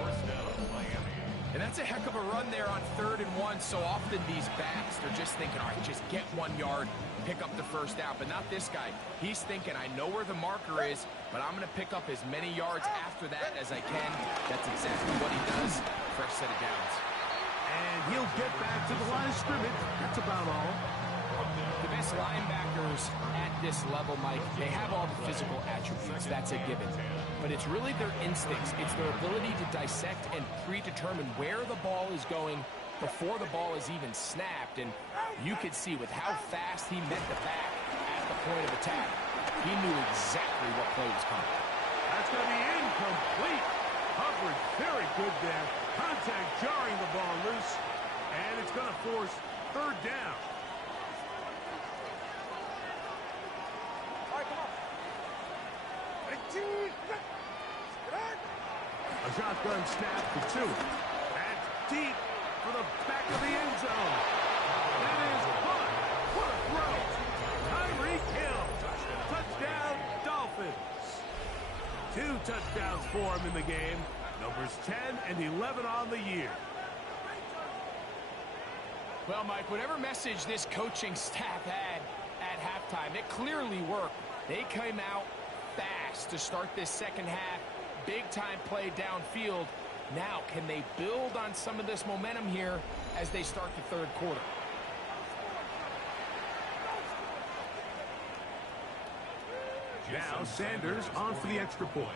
First down, Miami. And that's a heck of a run there on 3rd and 1. So often these backs, they're just thinking, all right, just get 1 yard, pick up the first down. But not this guy. He's thinking, I know where the marker is, but I'm going to pick up as many yards after that as I can. That's exactly what he does. Fresh set of downs. And he'll get back to the line of scrimmage. That's about all. The best linebackers at this level, Mike, they have all the physical attributes. That's a given. But it's really their instincts. It's their ability to dissect and predetermine where the ball is going before the ball is even snapped. And you could see with how fast he met the back at the point of attack, he knew exactly what play was coming. That's going to be incomplete. Coverage very good there. Contact jarring the ball loose. And it's going to force 3rd down. All right, come on. A shotgun snap for 2. That's deep for the back of the end zone. That is caught. What a throw. Tyreek Hill. Touchdown, Dolphins. 2 touchdowns for him in the game. Numbers 10 and 11 on the year. Well, Mike, whatever message this coaching staff had at halftime, it clearly worked. They came out fast to start this second half. Big-time play downfield. Now, can they build on some of this momentum here as they start the 3rd quarter? Now Sanders on for the extra point.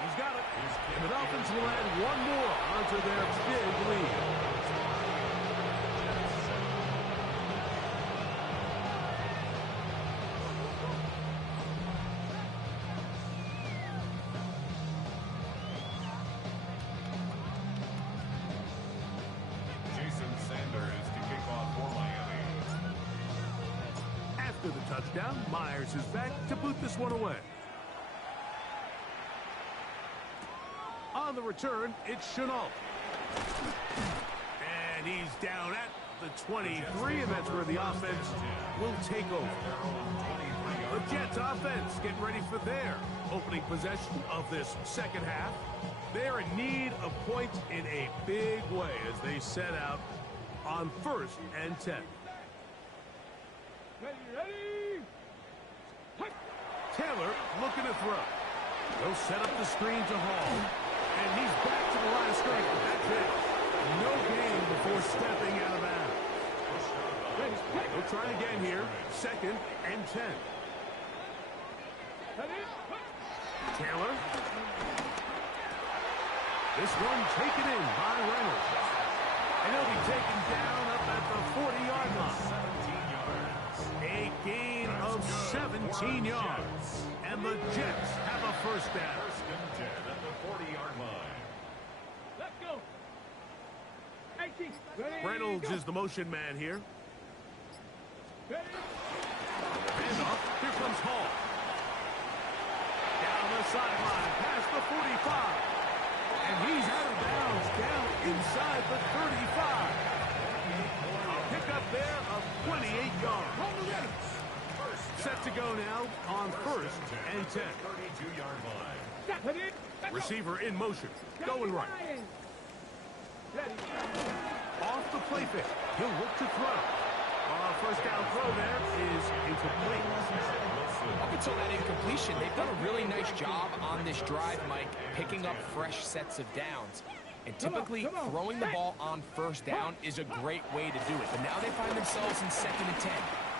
He's got it. And the Dolphins will add 1 more onto their big lead. After the touchdown, Myers is back to boot this one away. On the return, it's Chenault. And he's down at the 23, and that's where the offense will take over. The Jets offense getting ready for their opening possession of this second half. They're in need of points in a big way as they set out on 1st and 10. Ready? Taylor looking to throw. They'll set up the screen to Hall. And he's back to the line of scrimmage. That's it. No gain before stepping out of bounds. They'll try again here. 2nd and 10. Taylor. This one taken in by Reynolds. And he'll be taken down up at the 40-yard line. A gain of 17 yards. And the Jets have a first down. 1st and 10 at the 40-yard line. Let's go. 18. Ready, Reynolds go. is the motion man here. Ready. Handoff. Here comes Hall. Down the sideline, past the 45. And he's out of bounds, down inside the 35. A pickup there of 28 yards. Set to go now on 1st and 10. 32-yard line. Receiver in motion. Going right. Off the play fake. He'll look to throw. First down throw there is incomplete. Up until that incompletion, they've done a really nice job on this drive, Mike, picking up fresh sets of downs. And typically, throwing the ball on 1st down is a great way to do it. But now they find themselves in 2nd and 10.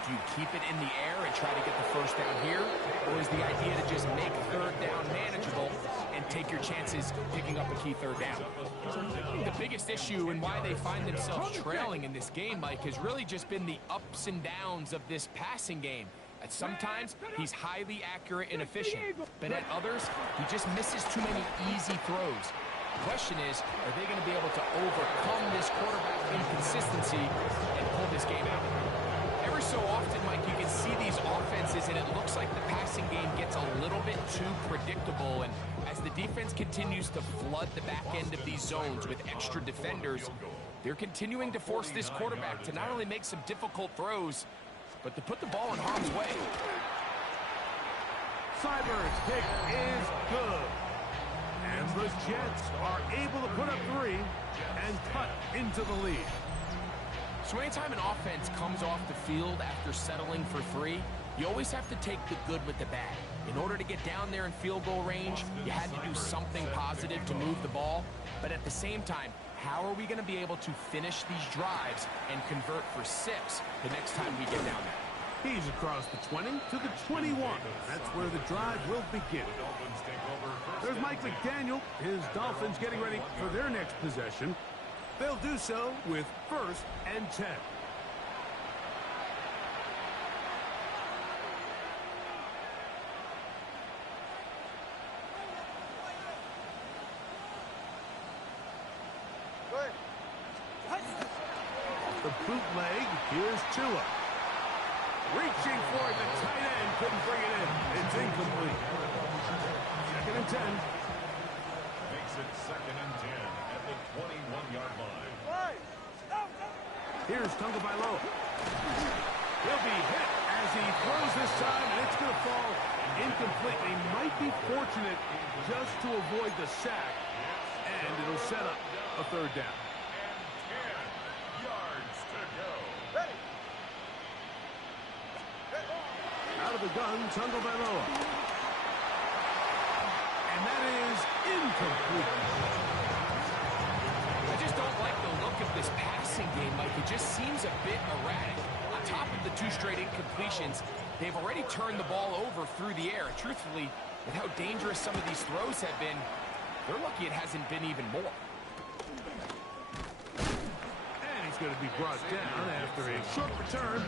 Do you keep it in the air and try to get the 1st down here? Or is the idea to just make 3rd down manageable and take your chances picking up a key 3rd down? I think the biggest issue and why they find themselves trailing in this game, Mike, has really just been the ups and downs of this passing game. At sometimes, he's highly accurate and efficient, but at others, he just misses too many easy throws. The question is, are they going to be able to overcome this quarterback inconsistency and pull this game out? Every so often, Mike, you can see these offenses, and it looks like the passing game gets a little bit too predictable, and as the defense continues to flood the back end of these zones with extra defenders, they're continuing to force this quarterback to not only make some difficult throws, but to put the ball in harm's way. Cyber's kick is good. And the Jets are able to put up 3 and cut into the lead. So anytime an offense comes off the field after settling for 3, you always have to take the good with the bad. In order to get down there in field goal range, you had to do something positive to move the ball. But at the same time, how are we going to be able to finish these drives and convert for 6 the next time we get down there? He's across the 20 to the 21. That's where the drive will begin. There's Mike McDaniel. His Dolphins getting ready for their next possession. They'll do so with 1st and 10. The bootleg, here's Tua. Reaching for it, the tight end couldn't bring it in. It's incomplete. 2nd and 10. Makes it 2nd and 10 at the 21-yard line. Here's Tagovailoa. He'll be hit as he throws this time, and it's going to fall incomplete. He might be fortunate just to avoid the sack, and it'll set up a 3rd down. Out of the gun, Tagovailoa. And that is incomplete. I just don't like the look of this passing game, Mike. It just seems a bit erratic. On top of the 2 straight incompletions, they've already turned the ball over through the air. And truthfully, with how dangerous some of these throws have been, they're lucky it hasn't been even more. And he's going to be brought down after a short return.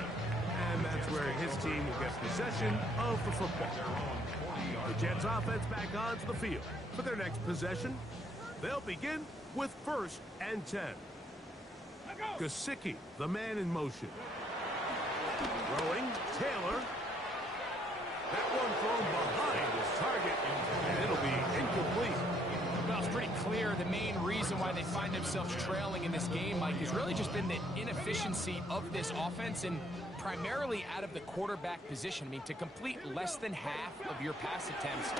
And that's where his team will get possession of the football. The Jets offense back onto the field for their next possession. They'll begin with 1st and 10. Gesicki, the man in motion. Throwing, Taylor. That one thrown behind his target, and it'll be incomplete. Well, it's pretty clear the main reason why they find themselves trailing in this game, Mike, has really just been the inefficiency of this offense and primarily out of the quarterback position. I mean, to complete less than half of your pass attempts,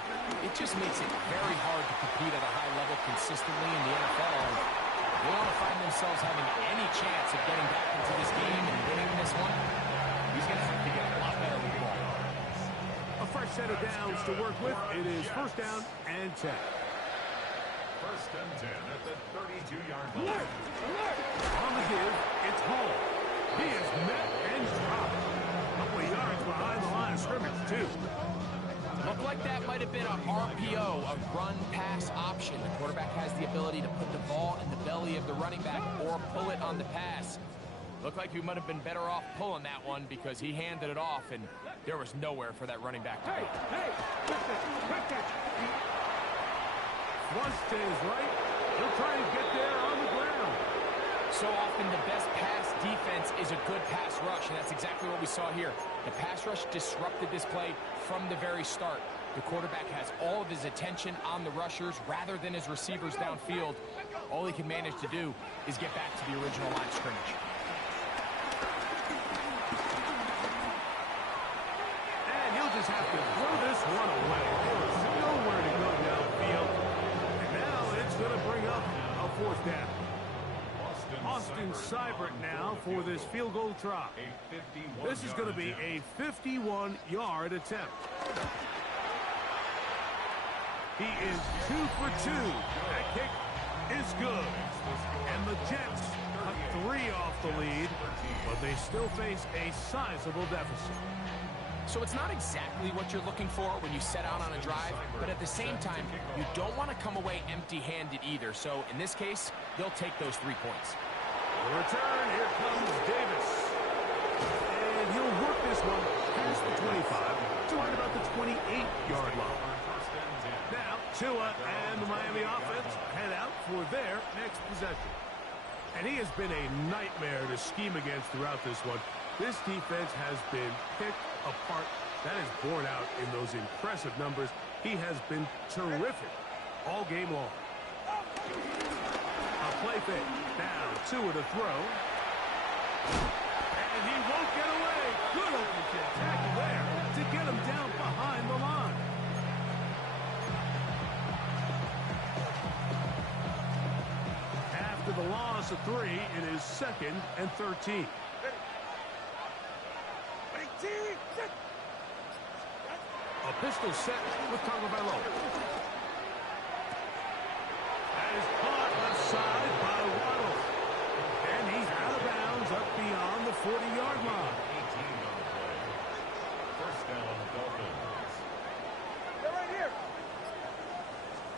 it just makes it very hard to compete at a high level consistently in the NFL. And they want to find themselves having any chance of getting back into this game and winning this one. He's going to have to get a lot better with the ball. A fresh set of downs to work with. It is 1st down and 10. 1st and 10 at the 32-yard line. On the give, it's Hall. He is met and dropped. A couple of yards behind the line of scrimmage, too. Looked like that might have been a RPO, a run-pass option. The quarterback has the ability to put the ball in the belly of the running back or pull it on the pass. Looked like he might have been better off pulling that one because he handed it off, and there was nowhere for that running back to go. Flush to his right. He'll try to get there on the ground. So often the best pass defense is a good pass rush, and that's exactly what we saw here. The pass rush disrupted this play from the very start. The quarterback has all of his attention on the rushers rather than his receivers downfield. All he can manage to do is get back to the original line of scrimmage. fourth down. Austin Seibert now for this field goal try. This is going to be a 51-yard attempt. He is 2 for 2. That kick is good. And the Jets cut 3 off the lead, but they still face a sizable deficit. So it's not exactly what you're looking for when you set out on a drive, but at the same time, you don't want to come away empty-handed either. So in this case, they'll take those 3 points. The return, here comes Davis. And he'll work this one past the 25 to right about the 28-yard line. Now, Tua and the Miami offense head out for their next possession. And he has been a nightmare to scheme against throughout this one. This defense has been picked apart. That is borne out in those impressive numbers. He has been terrific all game long. A play fake. Now, Tua to throw. And he won't get away. Good open kick tackle there to get him down behind the line. After the loss of 3, it is 2nd and 13. A pistol set with Tagovailoa. That is caught aside by Waddle. And he's out of bounds up beyond the 40-yard line. 18 on the play. First down, Dolphins. They're right here.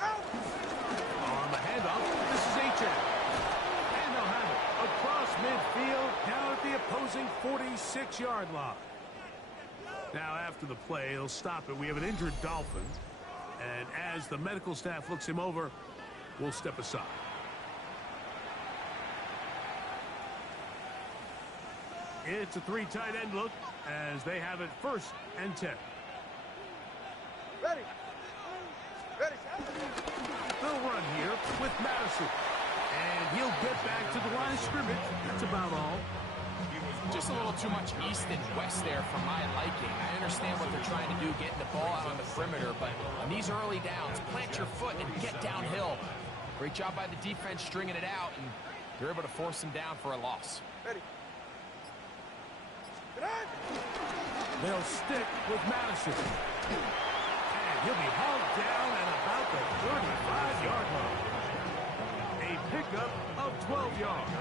Out. On the handoff, this is H.A. And they'll have it across midfield down at the opposing 46-yard line. Now, after the play, he'll stop it. We have an injured Dolphin. And as the medical staff looks him over, we'll step aside. It's a 3 tight end look as they have it 1st and 10. Ready. Ready. They'll run here with Madison. And he'll get back to the line of scrimmage. That's about all. Just a little too much east and west there for my liking. I understand what they're trying to do, getting the ball out on the perimeter, but on these early downs, plant your foot and get downhill. Great job by the defense stringing it out, and they're able to force him down for a loss. Ready. They'll stick with Madison. And he'll be hauled down at about the 35-yard line. A pickup of 12 yards.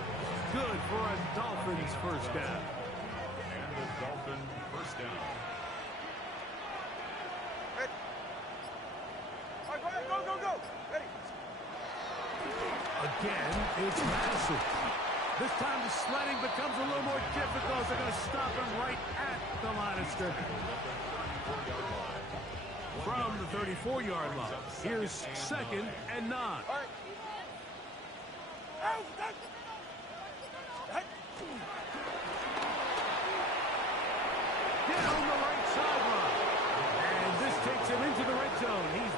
Good for a Dolphins first down. And the Dolphin first down. Ready. All right, go, go, go. Ready. Again, it's Madison. This time the sledding becomes a little more difficult. They're going to stop him right at the line of scrimmage. From the 34-yard line. Here's 2nd and 9. All right. Out. Down the right sideline. And this takes him into the red zone. He's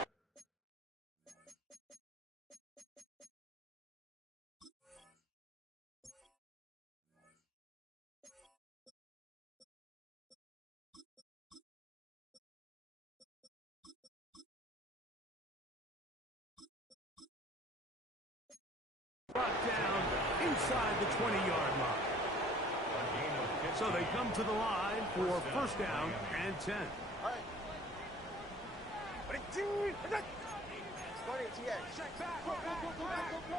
brought down inside the 20-yard line. So they come to the line for 1st down and 10. All right. Ready. Check back. Go, go, go, go back. Go, go.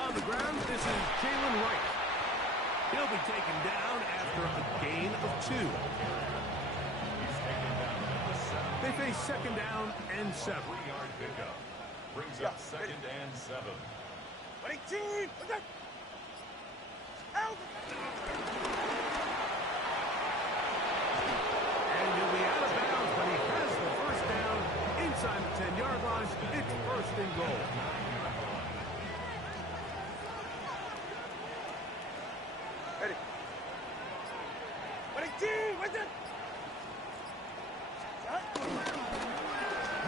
On the ground, this is Jalen Wright. He'll be taken down after a gain of 2. He's taken down at the 7. They face 2nd down and 7. 3-yard pickup. Brings up 2nd and 7. Ready. Out. And he'll be out of bounds, but he has the 1st down inside the 10-yard line. It's 1st and goal. Ready. Ready. With it.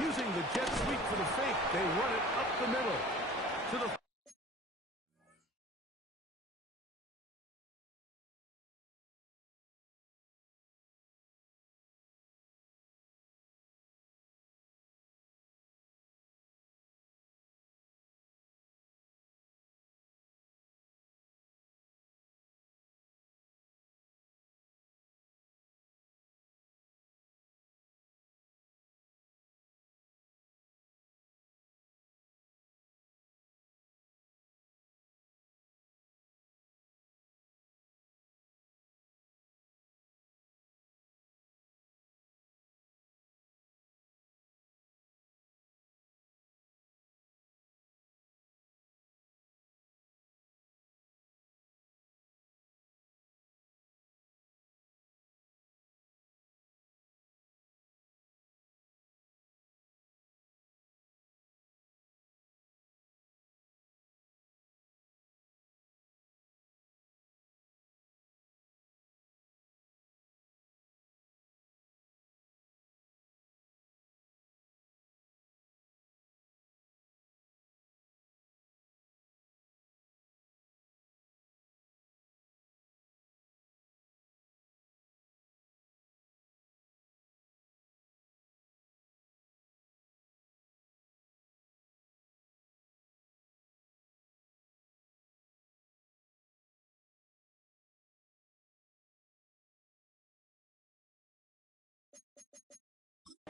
Using the jet sweep for the fake, they run it up the middle to the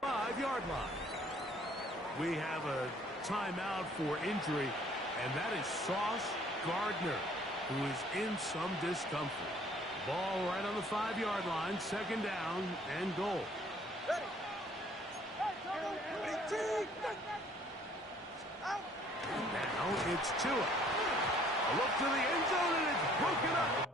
5-yard line. We have a timeout for injury, and that is Sauce Gardner, who is in some discomfort. Ball right on the 5-yard line, 2nd down and goal. Now it's Tua. A look to the end zone, and it's broken up.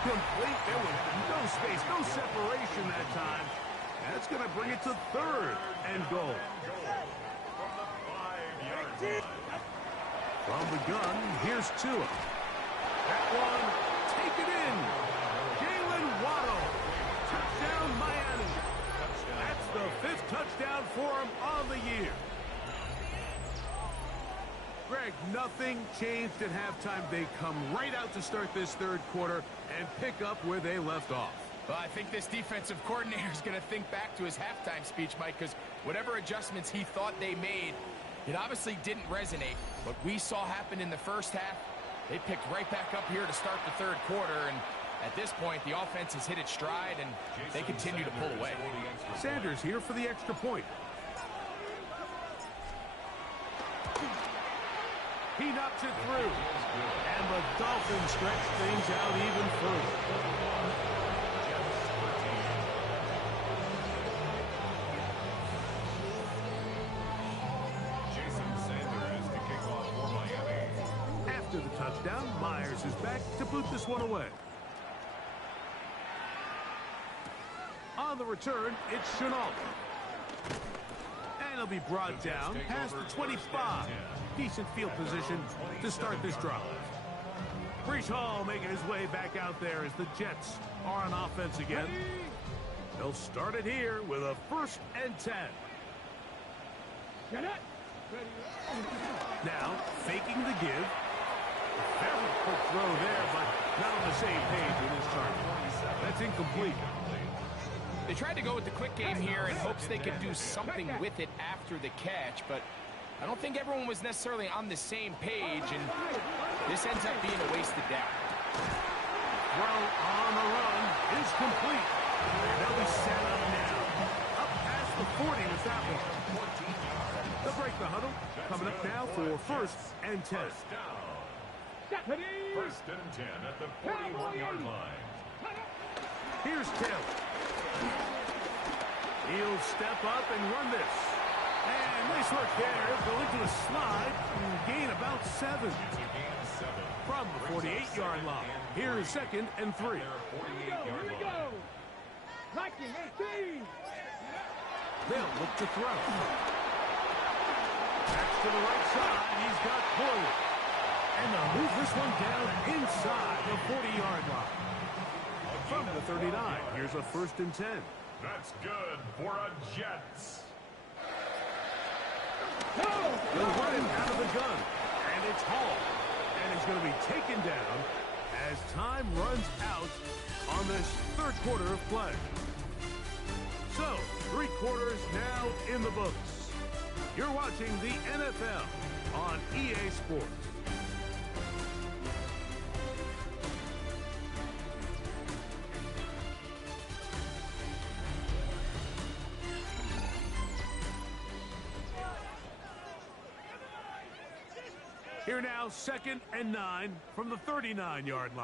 Complete. There was no space, no separation that time. That's going to bring it to third and goal. From the gun, here's Tua. That one, take it in. Jalen Waddle. Touchdown, Miami. That's the 5th touchdown for him on the year. Greg, nothing changed at halftime. They come right out to start this third quarter and pick up where they left off. Well, I think this defensive coordinator is going to think back to his halftime speech, Mike, because whatever adjustments he thought they made, it obviously didn't resonate. What we saw happen in the first half, they picked right back up here to start the third quarter, and at this point, the offense has hit its stride, and they continue to pull away. Sanders here for the extra point. He knocks it through. And the Dolphins stretch things out even further. Jason Sanders to kick off for Miami. After the touchdown, Myers is back to boot this one away. On the return, it's Chenault. And he'll be brought down past the 25. Decent field position to start this drive. Breece Hall making his way back out there as the Jets are on offense again. They'll start it here with a 1st and 10. Now, faking the give. Very quick throw there, but not on the same page with his target. That's incomplete. They tried to go with the quick game here in hopes they could do something with it after the catch, but I don't think everyone was necessarily on the same page, and this ends up being a wasted down. Throw on the run is complete. They'll be set up now. Up past the 40 with that one. They'll break the huddle. Coming up now for 1st and 10. First and 10 at the 41-yard line. Here's Taylor. He'll step up and run this. And nice work there. Go into a slide and gain about 7. It's a gain of 7. From the 48-yard line. Here is 2nd and 3. 48-yard line. They'll look to throw. Back to the right side. He's got Poyer. And they'll move this one down inside the 40-yard line. From the 39, here's a 1st and 10. That's good for a Jets. They'll run him out of the gun. And it's Hall. And he's going to be taken down as time runs out on this third quarter of play. So, 3 quarters now in the books. You're watching the NFL on EA Sports. Here now, 2nd and 9 from the 39-yard line.